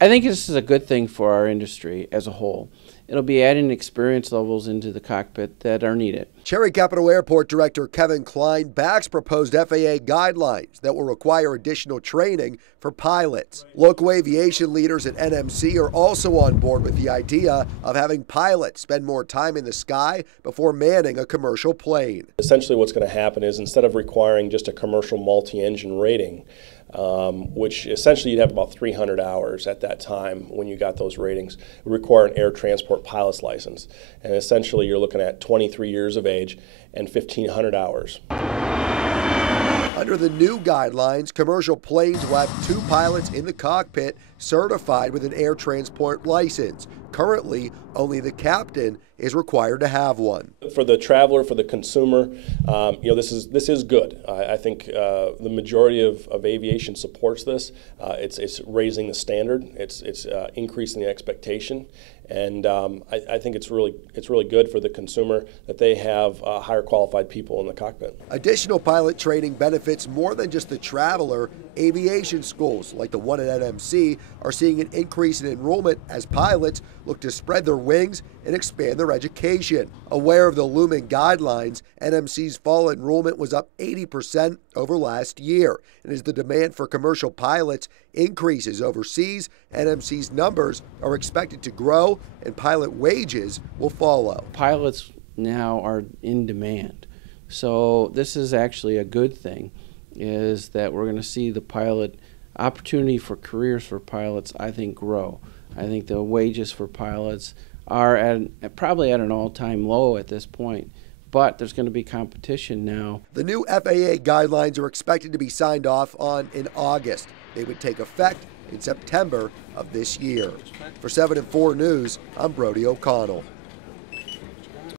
I think this is a good thing for our industry as a whole. It'll be adding experience levels into the cockpit that are needed. Cherry Capital Airport Director Kevin Klein backs proposed FAA guidelines that will require additional training for pilots. Local aviation leaders at NMC are also on board with the idea of having pilots spend more time in the sky before manning a commercial plane. Essentially what's going to happen is instead of requiring just a commercial multi-engine rating, which essentially you'd have about 300 hours at that time when you got those ratings, would require an air transport pilot's license. And essentially you're looking at 23 years of age and 1,500 hours. Under the new guidelines, commercial planes will have 2 pilots in the cockpit certified with an air transport license. Currently, only the captain is required to have one. For the traveler, for the consumer, this is good. I think the majority of aviation supports this. It's raising the standard. It's increasing the expectation, and I think it's really good for the consumer that they have higher qualified people in the cockpit. Additional pilot training benefits more than just the traveler. Aviation schools like the one at NMC are seeing an increase in enrollment as pilots look to spread their wings and expand their education. Aware of the looming guidelines, NMC's fall enrollment was up 80% over last year. And as the demand for commercial pilots increases overseas, NMC's numbers are expected to grow and pilot wages will follow. Pilots now are in demand. So this is actually a good thing, is that we're going to see the pilot opportunity for careers for pilots, I think, grow. I think the wages for pilots are probably at an all-time low at this point, but there's going to be competition now. The new FAA guidelines are expected to be signed off on in August. They would take effect in September of this year. For 7 and 4 News, I'm Brody O'Connell.